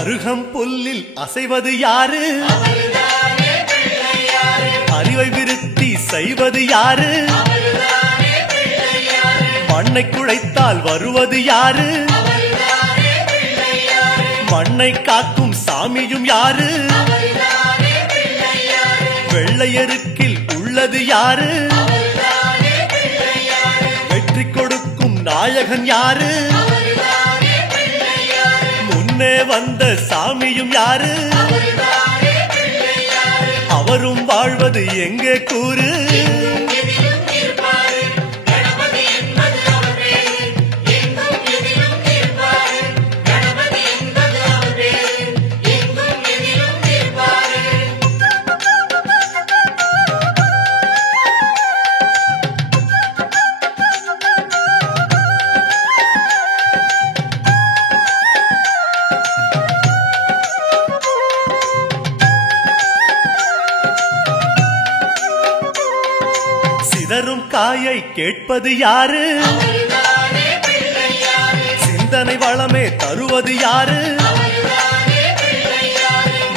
அருகம் புல்லில் அசைவது யாரு? அறிவை விருத்தி செய்வது யாரு? மண்ணை குழைத்தால் வருவது யாரு? மண்ணை காக்கும் சாமியும் யாரு? வெள்ளையருக்கில் உள்ளது யாரு? வெற்றி கொடுக்கும் நாயகன் யாரு? முன்னே வந்த சாமியும் யாரு? அவரும் வாழ்வது எங்கே கூறு? சிதறும் காயை கேட்பது யாரு? சிந்தனை வளமே தருவது யாரு?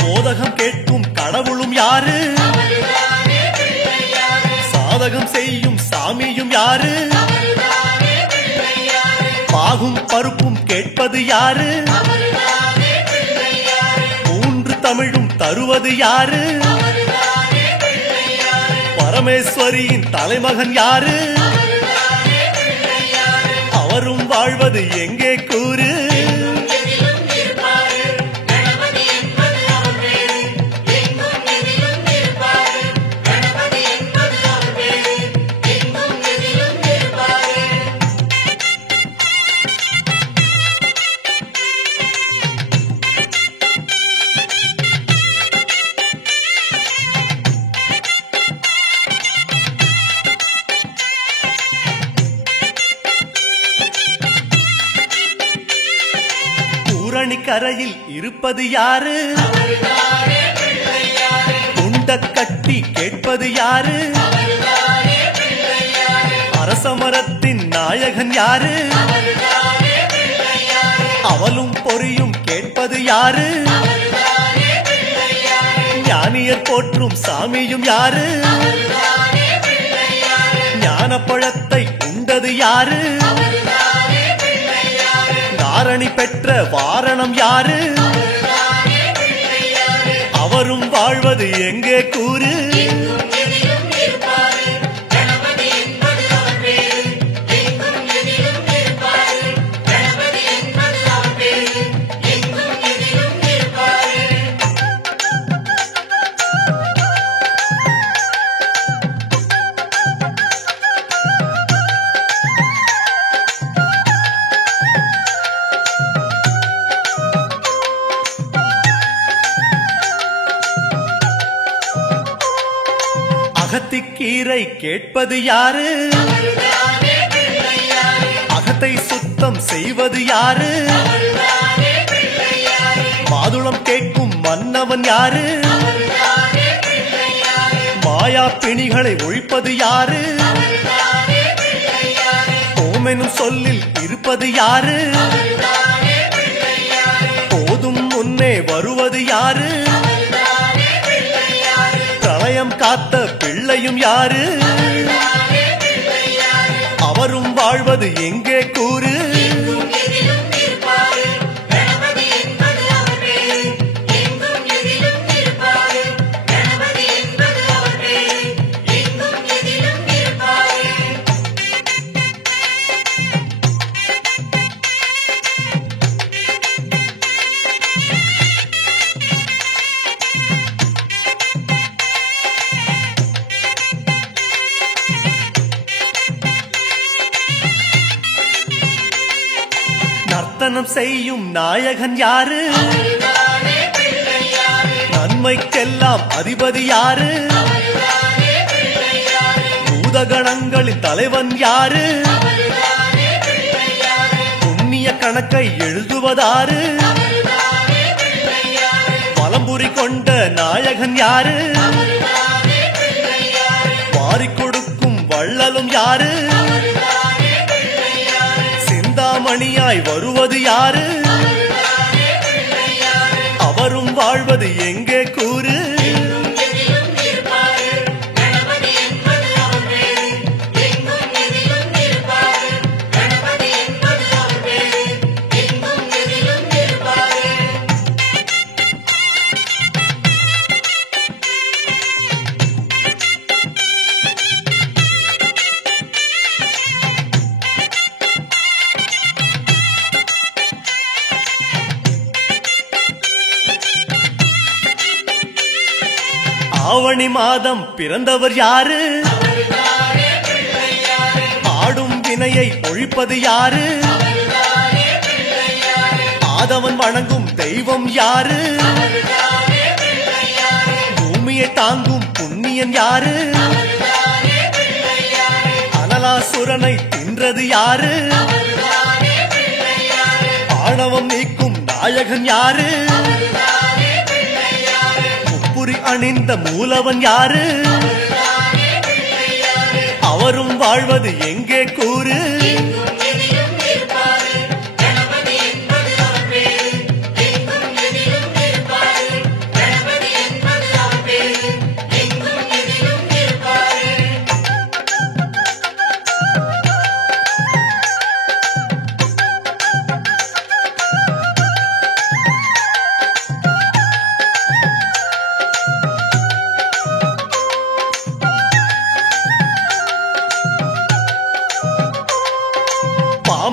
மோதகம் கேட்கும் கடவுளும் யாரு? சாதகம் செய்யும் சாமியும் யாரு? பாகும் பருப்பும் கேட்பது யாரு? மூன்று தமிழும் தருவது யாரு? பரமேஸ்வரியின் தலைமகன் யாரு? அவரும் வாழ்வது எங்கே கூறு? கரையில் இருப்பது யாரு? குண்ட கட்டி கேட்பது யாரு? அரசமரத்தின் நாயகன் யாரு? அவலும் பொறியும் கேட்பது யாரு? ஞானியர் போற்றும் சாமியும் யாரு? ஞானப்பழத்தை உண்டது யாரு? தாரணி பெற்ற வாரணம் யாரு? அவரும் வாழ்வது எங்கே கூறு? அகத்திக்கீரை கேட்பது யாரு? அகத்தை சுத்தம் செய்வது யாரு? மாதுளம் கேட்கும் மன்னவன் யாரு? மாயா பிணிகளை ஒழிப்பது யாரு? ஓமெனும் சொல்லில் இருப்பது யாரு? போதும் முன்னே வருவது யாரு? பிரளயம் காத்த பிள்ளையும் யாரு? அவரும் வாழ்வது எங்கே கூறு? நர்த்தனம் செய்யும் நாயகன் யாரு? நன்மைக்கெல்லாம் அதிபதி யாரு? பூதகணங்களின் தலைவன் யாரு? புண்ணிய கணக்கை எழுதுவதாரு? பலம்புரி கொண்ட நாயகன் யாரு? வாரிக் கொடுக்கும் வள்ளலும் யாரு? சிந்தாமணியாய் வருவது யாரு? வாழ்வது எங்கே கூறு? ஆவணி மாதம் பிறந்தவர் யாரு? ஆடும் வினையை ஒழிப்பது யாரு? ஆதவன் வணங்கும் தெய்வம் யாரு? பூமியை தாங்கும் புண்ணியன் யாரு? அனலாசுரனை தின்றது யாரு? ஆணவம் நீக்கும் நாயகன் யாரு? அணிந்த மூலவன் யாரு? அவரும் வாழ்வது எங்கே கூறு?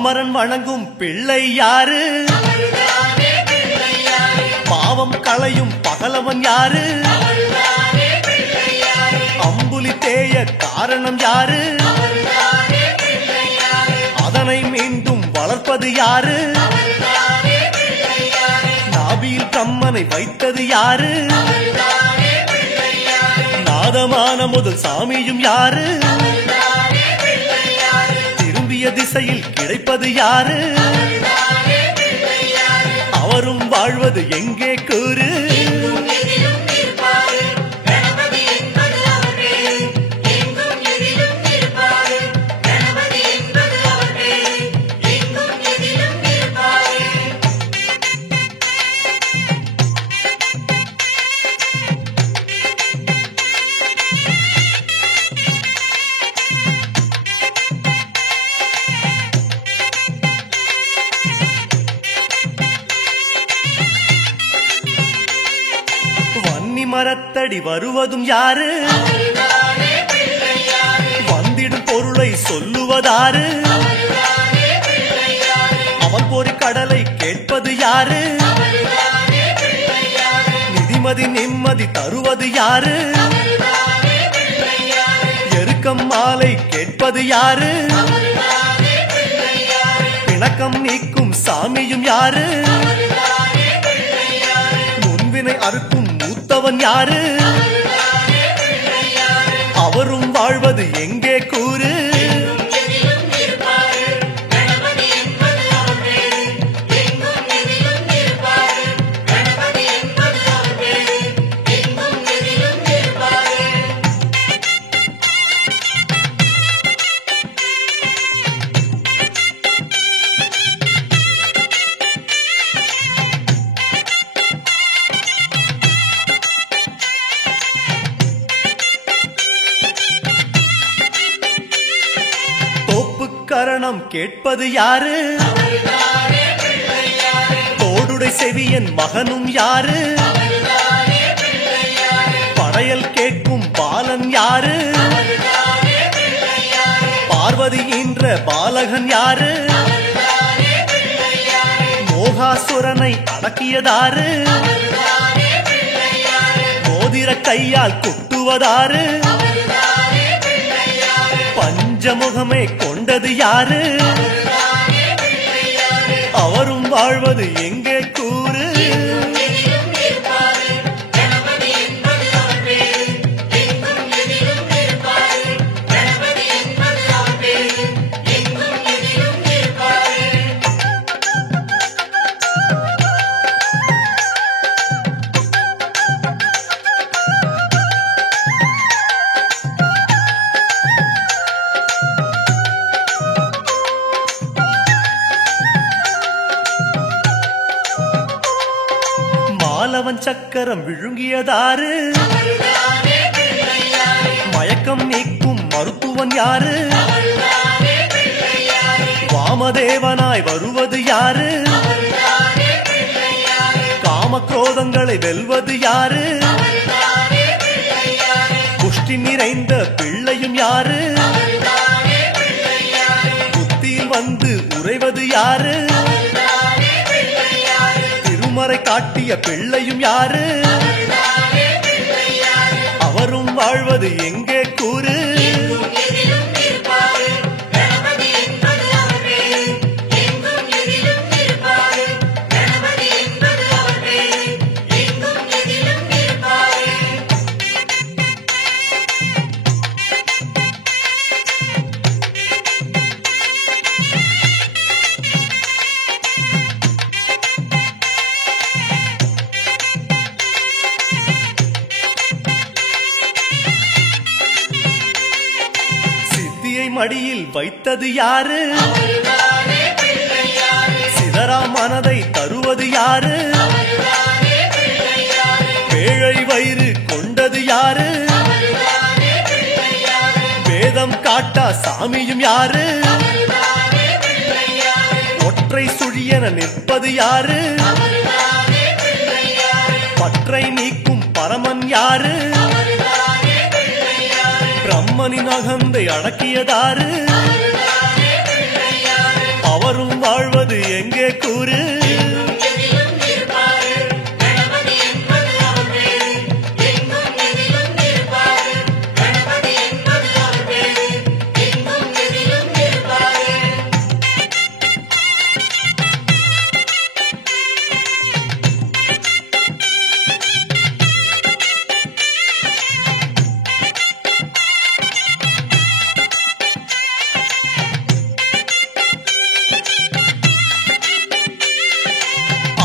பாமரன் வணங்கும் பிள்ளை யாரு? பாவம் களையும் பகலவன் யாரு? அம்புலி தேய காரணம் யாரு? அதனை மீண்டும் வளர்ப்பது யாரு? நாபியில் கம்மனை வைத்தது யாரு? நாதமான முதல் சாமியும் யாரு? திசையில் கிடைப்பது யாரு? அவரும் வாழ்வது எங்கே கூறு? மரத்தடி வருவதும் யாரு? வந்திடும் பொருளை சொல்லுவதாரு? அவன் பொறி கடலை கேட்பது யாரு? நிதிமதி நிம்மதி தருவது யாரு? எருக்கம் மாலை கேட்பது யாரு? பிணக்கம் நீக்கும் சாமியும் யாரு? முன்வினை அறுக்கும் மூத்தவன் யாரு? அவரும் வாழ்வது எங்கே கூறு? கரணம் கேட்பது யாரு? தோடுடை செவியன் மகனும் யாரு? படையல் கேட்கும் பாலன் யாரு? பார்வதி என்ற பாலகன் யாரு? மோகாசுரனை அடக்கியதாரு? மோதிர கையால் குட்டுவதாரு? பஞ்சமுகமே கொண்டது யாரு? அவரும் வாழ்வது எங்கே கூறு? சக்கரம் விழுங்கியதாரு மயக்கம் நீக்கும் மருத்துவன் யாரு வாமதேவனாய் வருவது யாரு காமக்ரோதங்களை வெல்வது யாரு புஷ்டி நிறைந்த பிள்ளையும் யாரு புத்தியில் வந்து உறைவது யாரு திருமறை காட்டிய பிள்ளையும் யாரு அவரும் வாழ்வது எங்கே கூறு மடியில் வைத்தது யாரு சிதறா மனதை தருவது யாரு பேழை வயிறு கொண்டது யாரு வேதம் காட்டா சாமியும் யாரு ஒற்றை சுழியென நிற்பது யாரு பற்றை நீக்கும் பரமன் யாரு பிரம்மனின் அகந்தை அடக்கியதாரு அவரும் வாழ்வது எங்கே கூறு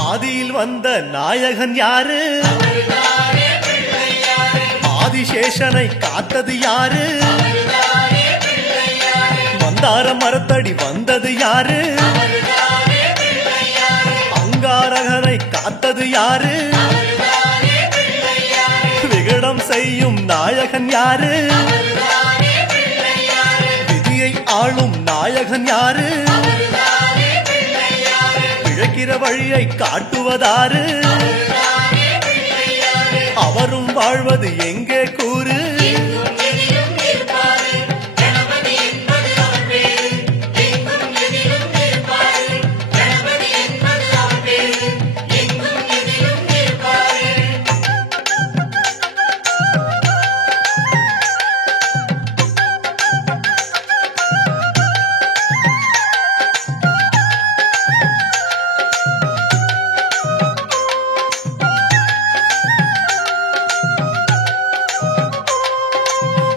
ஆதியில் வந்த நாயகன் யாரு ஆதிசேஷனை காத்தது யாரு மந்தார மரத்தடி வந்தது யாரு அங்காரகனை காத்தது யாரு விகடம் செய்யும் நாயகன் யாரு விதியை ஆளும் நாயகன் யாரு பிழைக்கிற வழியை காட்டுவதாரு அவரும் வாழ்வது எங்கே கூறு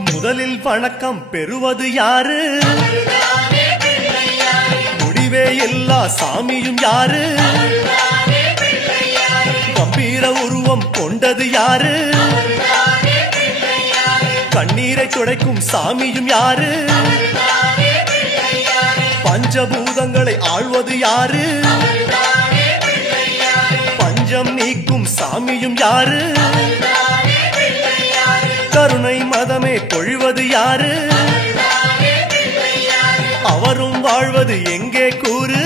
முதலில் வணக்கம் பெறுவது யாரு முடிவே எல்லா சாமியும் யாரு கம்பீர உருவம் கொண்டது யாரு கண்ணீரை துடைக்கும் சாமியும் யாரு பஞ்சபூதங்களை ஆள்வது யாரு பஞ்சம் நீக்கும் சாமியும் யாரு கருணை மதமே பொழிவது யாரு அவரும் வாழ்வது எங்கே கூறு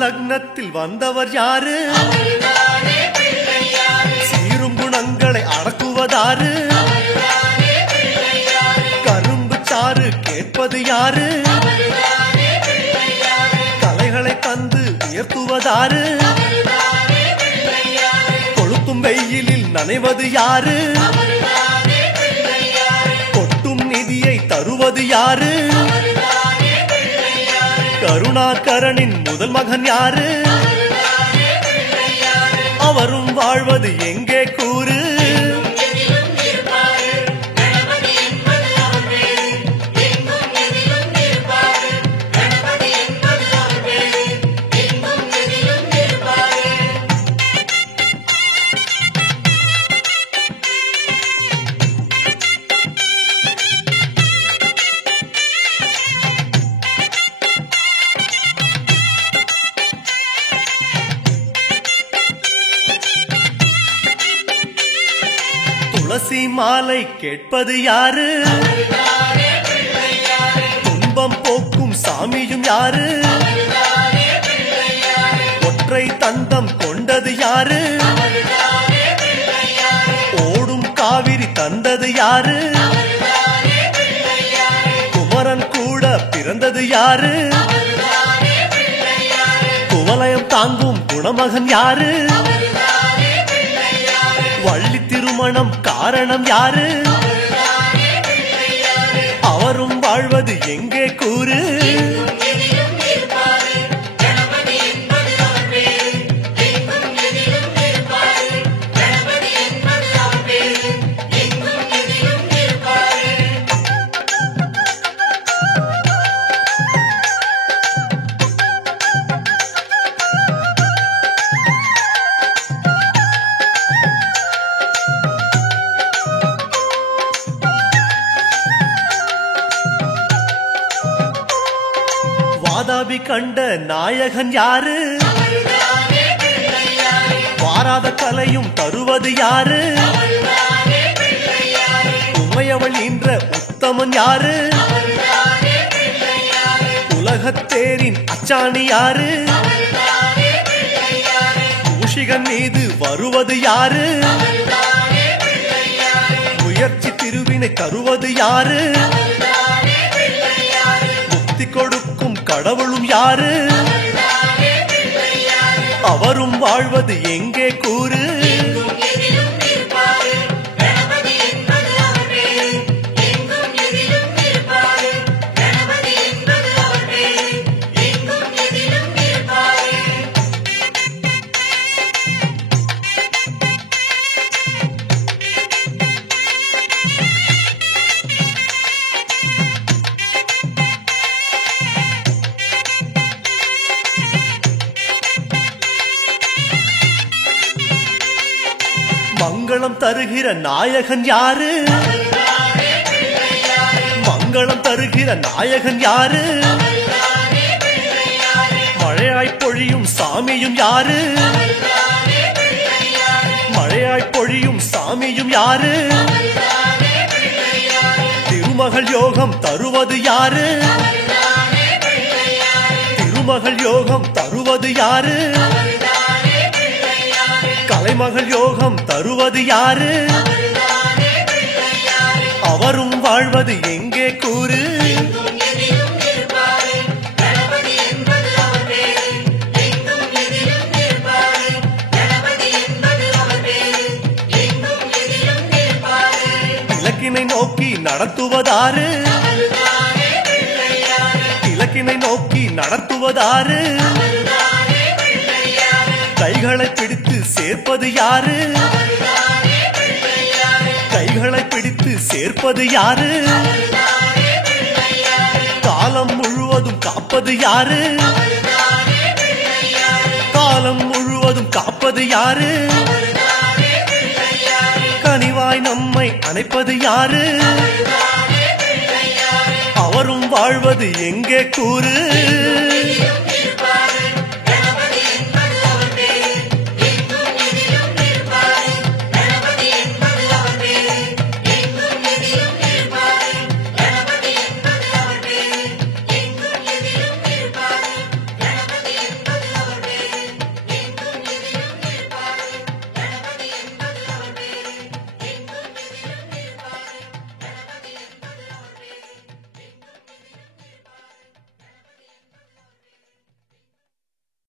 லக்னத்தில் வந்தவர் யாரு சீரும் குணங்களை அடக்குவதாரு கரும்பு சாறு கேட்பது யாரு கலைகளை தந்து உயர்த்துவதாரு கொளுத்தும் வெயிலில் நனைவது யாரு கொட்டும் நிதியை தருவது யாரு கருணாகரனின் முதல் மகன் யாரு அவரும் வாழ்வது எங்கே கூறு? துளசி மாலை கேட்பது யாரு? துன்பம் போக்கும் சாமியும் யாரு? ஒற்றை தந்தம் கொண்டது யாரு? ஓடும் காவிரி தந்தது யாரு? குமரன் கூட பிறந்தது யாரு? குவலயம் தாங்கும் குணமகன் யாரு? வள்ளி திருமணம் காரணம் யாரு? அவரும் வாழ்வது எங்கே கூறு? வாதாபி கண்ட நாயகன் யாரு? வாராத கலையும் தருவது யாரு? உமையவள் என்ற உத்தமன் யாரு? உலகத்தேரின் அச்சாணி யாரு? மூஷிகன் மீது வருவது யாரு? முயற்சி திருவினை தருவது யாரு? முக்தி கொடுக்கும் கடவுளும் யாரு? அவரும் வாழ்வது எங்கே கூறு? மங்களம் தருகிற நாயகன் யாரு? மங்களம் தருகிற நாயகன் யாரு? மழையாய் பொழியும் சாமியும் யாரு? மழையாய் பொழியும் சாமியும் யாரு? திருமகள் யோகம் தருவது யாரு? திருமகள் யோகம் தருவது யாரு? கலைமகள் யோகம் தருவது யாரு? அவரும் வாழ்வது எங்கே கூறு? இலக்கினை நோக்கி நடத்துவதாரு? இலக்கினை நோக்கி நடத்துவதாரு? கைகளை பிடித்து சேர்ப்பது யாரு? கைகளை பிடித்து சேர்ப்பது யாரு? காலம் முழுவதும் காப்பது யாரு? காலம் முழுவதும் காப்பது யாரு? கனிவாய் நம்மை அணைப்பது யாரு? அவரும் வாழ்வது எங்கே கூறு?